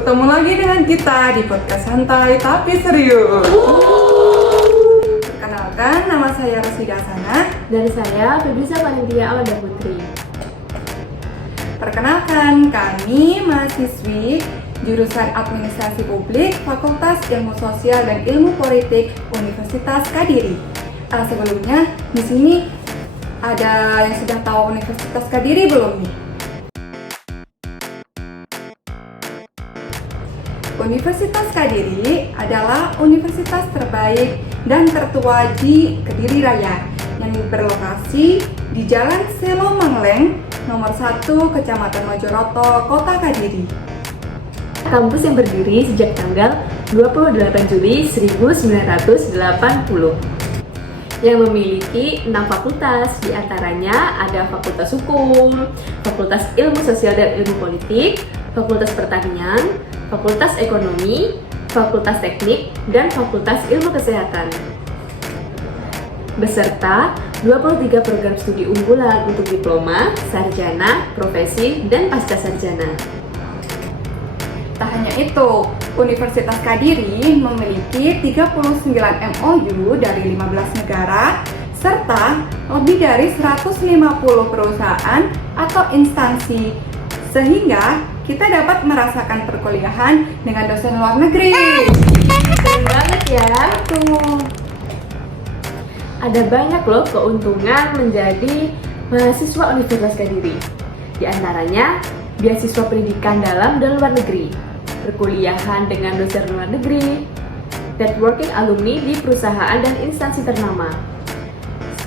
ketemu lagi dengan kita di podcast santai tapi serius. Perkenalkan, nama saya Rosida Sana. Dan saya Febrisa Valentia Amanda Putri. Perkenalkan, kami mahasiswi jurusan Administrasi Publik, Fakultas Ilmu Sosial dan Ilmu Politik, Universitas Kediri. Sebelumnya, di sini ada yang sudah tahu Universitas Kediri belum nih? Universitas Kediri adalah universitas terbaik dan tertua di Kediri Raya yang berlokasi di Jalan Selo Mangleng, nomor 1, Kecamatan Mojoroto, Kota Kediri. Kampus yang berdiri sejak tanggal 28 Juli 1980 yang memiliki 6 fakultas, diantaranya ada Fakultas Hukum, Fakultas Ilmu Sosial dan Ilmu Politik, Fakultas Pertanian, Fakultas Ekonomi, Fakultas Teknik, dan Fakultas Ilmu Kesehatan. Beserta 23 program studi unggulan untuk diploma, sarjana, profesi, dan pascasarjana. Tak hanya itu, Universitas Kediri memiliki 39 MOU dari 15 negara, serta lebih dari 150 perusahaan atau instansi, sehingga kita dapat merasakan perkuliahan dengan dosen luar negeri. Keren banget ya. Tuh. Ada banyak loh keuntungan menjadi mahasiswa Universitas Kediri. Di antaranya, beasiswa pendidikan dalam dan luar negeri, perkuliahan dengan dosen luar negeri, networking alumni di perusahaan dan instansi ternama,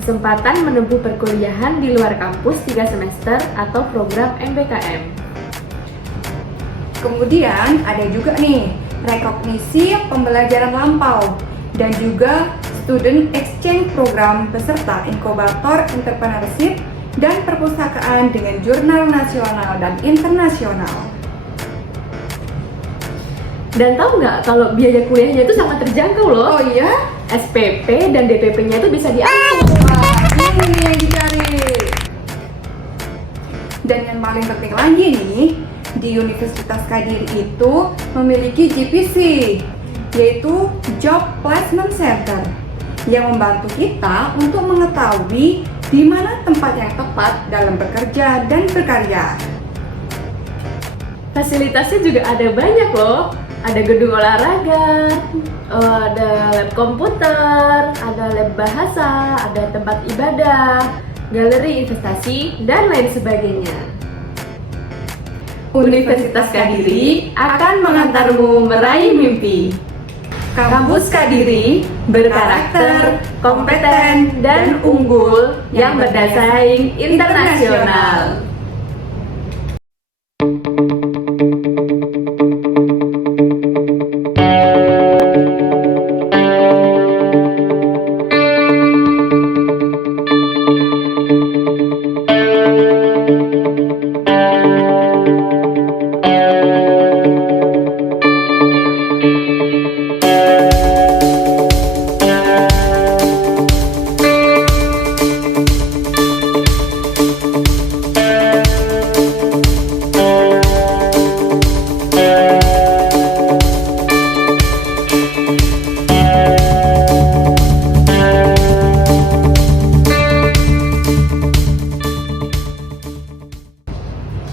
kesempatan menempuh perkuliahan di luar kampus 3 semester atau program MBKM. Kemudian ada juga nih rekognisi pembelajaran lampau dan juga student exchange program beserta inkubator entrepreneurship dan perpustakaan dengan jurnal nasional dan internasional. Dan tahu nggak kalau biaya kuliahnya itu sangat terjangkau loh. Oh iya? SPP dan DPP-nya itu bisa diatur. Wah, ini yang dicari. Dan yang paling penting lagi nih, di Universitas Kediri itu memiliki JPC, yaitu Job Placement Center, yang membantu kita untuk mengetahui di mana tempat yang tepat dalam bekerja dan berkarya. Fasilitasnya juga ada banyak loh. Ada gedung olahraga, ada lab komputer, ada lab bahasa, ada tempat ibadah, galeri investasi, dan lain sebagainya. Universitas Kediri akan mengantarmu meraih mimpi. Kampus Kediri berkarakter, kompeten, dan unggul yang bersaing internasional.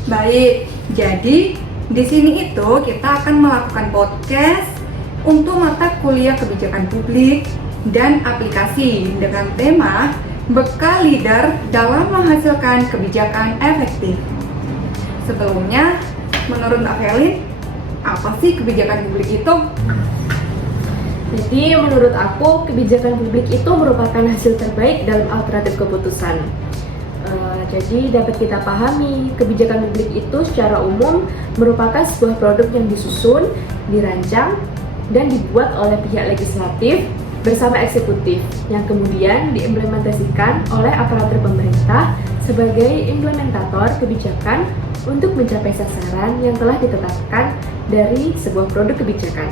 Baik, jadi di sini itu kita akan melakukan podcast untuk mata kuliah kebijakan publik dan aplikasi dengan tema Bekal Leader dalam Menghasilkan Kebijakan Efektif. Sebelumnya, menurut Mbak Felin, apa sih kebijakan publik itu? Jadi menurut aku kebijakan publik itu merupakan hasil terbaik dalam alternatif keputusan. Jadi dapat kita pahami, kebijakan publik itu secara umum merupakan sebuah produk yang disusun, dirancang, dan dibuat oleh pihak legislatif bersama eksekutif yang kemudian diimplementasikan oleh aparatur pemerintah sebagai implementator kebijakan untuk mencapai sasaran yang telah ditetapkan dari sebuah produk kebijakan.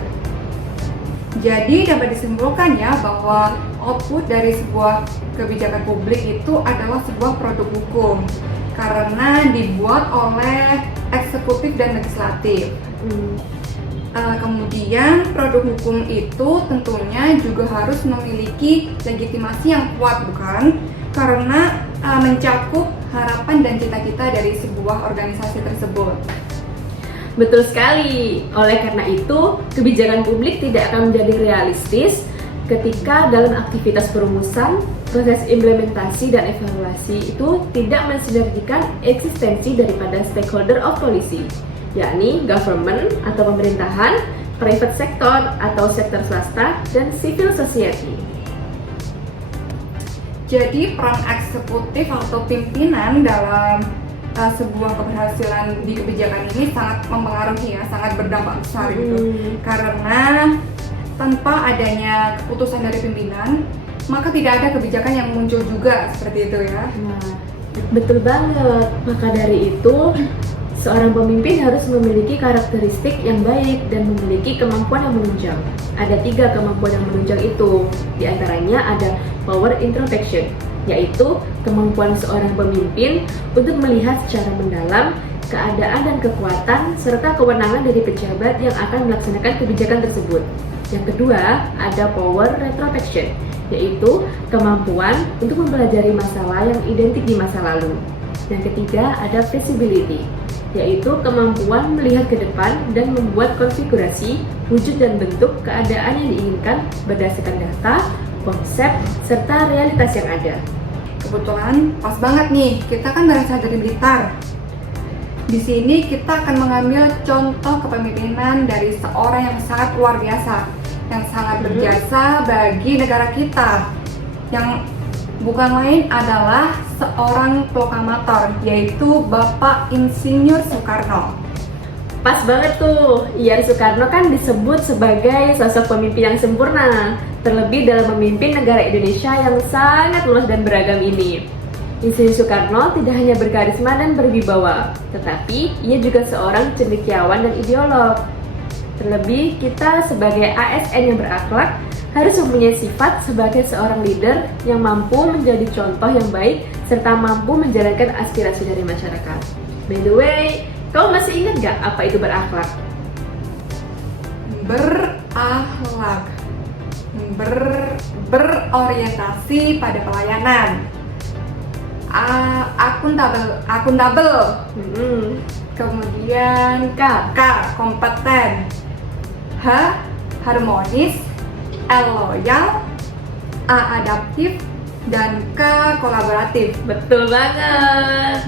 Jadi dapat disimpulkan ya bahwa output dari sebuah kebijakan publik itu adalah sebuah produk hukum karena dibuat oleh eksekutif dan legislatif. Kemudian produk hukum itu tentunya juga harus memiliki legitimasi yang kuat, bukan? Karena mencakup harapan dan cita-cita dari sebuah organisasi tersebut. Betul sekali. Oleh karena itu, kebijakan publik tidak akan menjadi realistis ketika dalam aktivitas perumusan, proses implementasi dan evaluasi itu tidak mensinergikan eksistensi daripada stakeholder of policy, yakni government atau pemerintahan, private sector atau sektor swasta, dan civil society. Jadi peran eksekutif atau pimpinan dalam sebuah keberhasilan di kebijakan ini sangat mempengaruhi ya, sangat berdampak besar gitu. Karena tanpa adanya keputusan dari pimpinan, maka tidak ada kebijakan yang muncul juga seperti itu ya. Nah, betul banget. Maka dari itu, seorang pemimpin harus memiliki karakteristik yang baik dan memiliki kemampuan yang menunjang. Ada 3 kemampuan yang menunjang itu. Di antaranya ada power introspection, yaitu kemampuan seorang pemimpin untuk melihat secara mendalam keadaan dan kekuatan serta kewenangan dari pejabat yang akan melaksanakan kebijakan tersebut. Yang kedua, ada power retrospection, yaitu kemampuan untuk mempelajari masalah yang identik di masa lalu. Yang ketiga, ada feasibility, yaitu kemampuan melihat ke depan dan membuat konfigurasi, wujud dan bentuk keadaan yang diinginkan berdasarkan data, konsep, serta realitas yang ada. Kebetulan pas banget nih, kita kan berasal dari Blitar. Di sini kita akan mengambil contoh kepemimpinan dari seorang yang sangat luar biasa, yang sangat berjasa bagi negara kita, yang bukan lain adalah seorang proklamator, yaitu Bapak Insinyur Soekarno. Pas banget tuh, IAR Soekarno kan disebut sebagai sosok pemimpin yang sempurna, terlebih dalam memimpin negara Indonesia yang sangat luas dan beragam ini. Insinyur Soekarno tidak hanya berkarisma dan berwibawa, tetapi ia juga seorang cendekiawan dan ideolog. Terlebih, kita sebagai ASN yang berakhlak harus mempunyai sifat sebagai seorang leader yang mampu menjadi contoh yang baik serta mampu menjalankan aspirasi dari masyarakat. By the way, kau masih ingat gak apa itu berakhlak? Berakhlak, berorientasi pada pelayanan, akuntabel, kemudian K, kompeten, H, harmonis, L, loyal, A, adaptif, dan K, kolaboratif. Betul banget.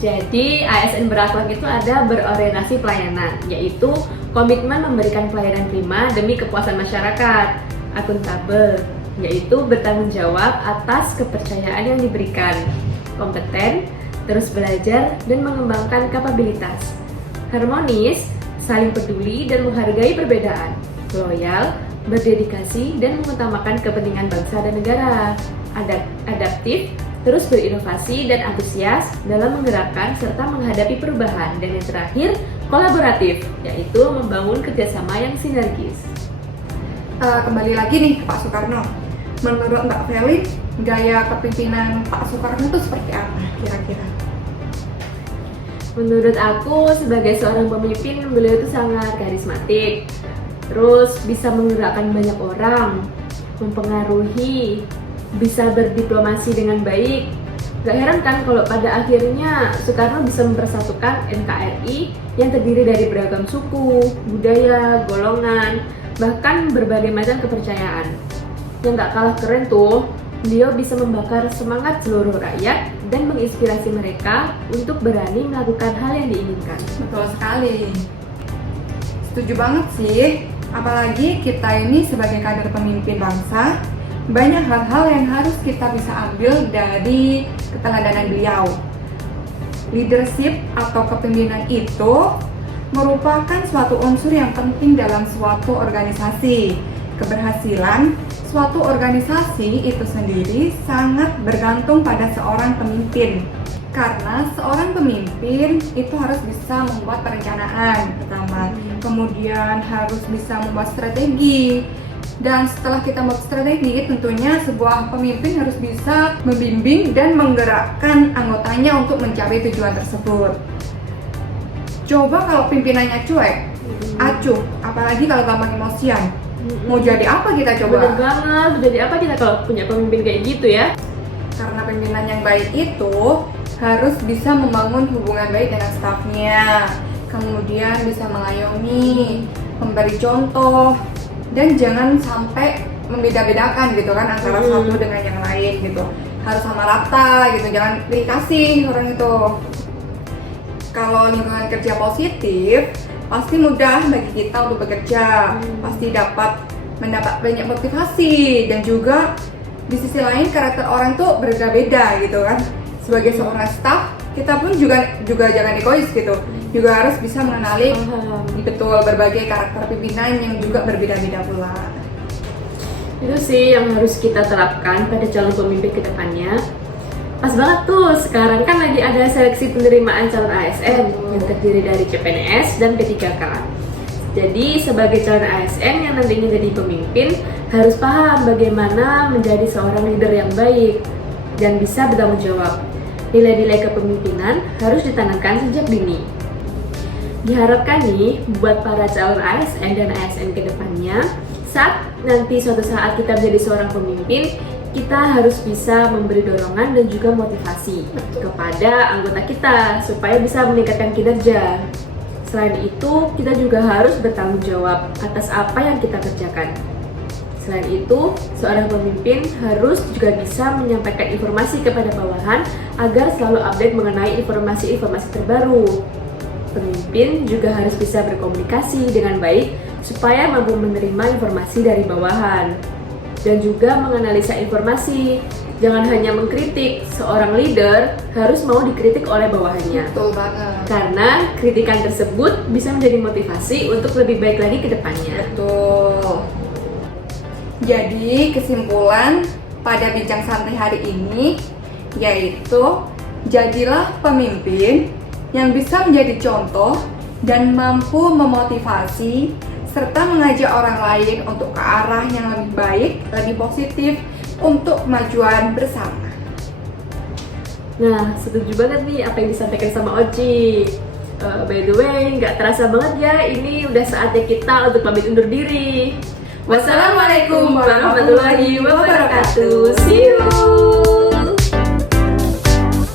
Jadi ASN berakhlak itu ada berorientasi pelayanan, yaitu komitmen memberikan pelayanan prima demi kepuasan masyarakat. Akuntabel, yaitu bertanggung jawab atas kepercayaan yang diberikan. Kompeten, terus belajar dan mengembangkan kapabilitas. Harmonis, saling peduli dan menghargai perbedaan. Loyal, berdedikasi dan mengutamakan kepentingan bangsa dan negara. Adaptif, terus berinovasi dan antusias dalam menggerakkan serta menghadapi perubahan. Dan yang terakhir, kolaboratif, yaitu membangun kerjasama yang sinergis. Kembali lagi nih ke Pak Soekarno. Menurut Mbak Feli, gaya kepemimpinan Pak Soekarno itu seperti apa kira-kira? Menurut aku, sebagai seorang pemimpin, beliau itu sangat karismatik, terus bisa menggerakkan banyak orang, mempengaruhi, bisa berdiplomasi dengan baik. Gak heran kan kalau pada akhirnya Soekarno bisa mempersatukan NKRI yang terdiri dari beragam suku, budaya, golongan, bahkan berbagai macam kepercayaan. Yang gak kalah keren tuh, beliau bisa membakar semangat seluruh rakyat dan menginspirasi mereka untuk berani melakukan hal yang diinginkan. Betul sekali. Setuju banget sih. Apalagi kita ini sebagai kader pemimpin bangsa, banyak hal-hal yang harus kita bisa ambil dari keteladanan beliau. Leadership atau kepemimpinan itu merupakan suatu unsur yang penting dalam suatu organisasi. Keberhasilan suatu organisasi itu sendiri sangat bergantung pada seorang pemimpin. Karena seorang pemimpin itu harus bisa membuat perencanaan pertama, kemudian harus bisa membuat strategi. Dan setelah kita membuat strategi, tentunya sebuah pemimpin harus bisa membimbing dan menggerakkan anggotanya untuk mencapai tujuan tersebut. Coba kalau pimpinannya cuek, acuh, apalagi kalau gampang emosian. Mau jadi apa kita coba? Bener banget, jadi apa kita kalau punya pemimpin kayak gitu ya? Karena pimpinan yang baik itu harus bisa membangun hubungan baik dengan stafnya, kemudian bisa mengayomi, memberi contoh, dan jangan sampai membeda-bedakan gitu kan antara satu dengan yang lain gitu. Harus sama rata gitu, jangan dikasih orang itu. Kalau lingkungan kerja positif, pasti mudah bagi kita untuk bekerja, pasti mendapat banyak motivasi, dan juga di sisi lain karakter orang tuh berbeda-beda gitu kan. Sebagai seorang staff, kita pun juga jangan egois gitu, juga harus bisa mengenali betul berbagai karakter pimpinan yang juga berbeda-beda pula. Itu sih yang harus kita terapkan pada calon pemimpin ke depannya. Pas banget tuh, sekarang kan lagi ada seleksi penerimaan calon ASN yang terdiri dari CPNS dan P3K. Jadi sebagai calon ASN yang nantinya jadi pemimpin, harus paham bagaimana menjadi seorang leader yang baik dan bisa bertanggung jawab. Nilai-nilai kepemimpinan harus ditanamkan sejak dini. Diharapkan nih, buat para calon ASN dan ASN ke depannya, saat nanti suatu saat kita menjadi seorang pemimpin, kita harus bisa memberi dorongan dan juga motivasi kepada anggota kita supaya bisa meningkatkan kinerja. Selain itu, kita juga harus bertanggung jawab atas apa yang kita kerjakan. Selain itu, seorang pemimpin harus juga bisa menyampaikan informasi kepada bawahan agar selalu update mengenai informasi-informasi terbaru. Pemimpin juga harus bisa berkomunikasi dengan baik supaya mampu menerima informasi dari bawahan dan juga menganalisa informasi. Jangan hanya mengkritik, seorang leader harus mau dikritik oleh bawahannya. Betul banget. Karena kritikan tersebut bisa menjadi motivasi untuk lebih baik lagi ke depannya. Betul. Jadi kesimpulan pada bincang santai hari ini yaitu jadilah pemimpin yang bisa menjadi contoh dan mampu memotivasi serta mengajak orang lain untuk ke arah yang lebih baik, lebih positif untuk kemajuan bersama. Nah, setuju banget nih apa yang disampaikan sama Oci. By the way, nggak terasa banget ya, ini udah saatnya kita untuk pamit undur diri. Wassalamualaikum warahmatullahi wabarakatuh. See you.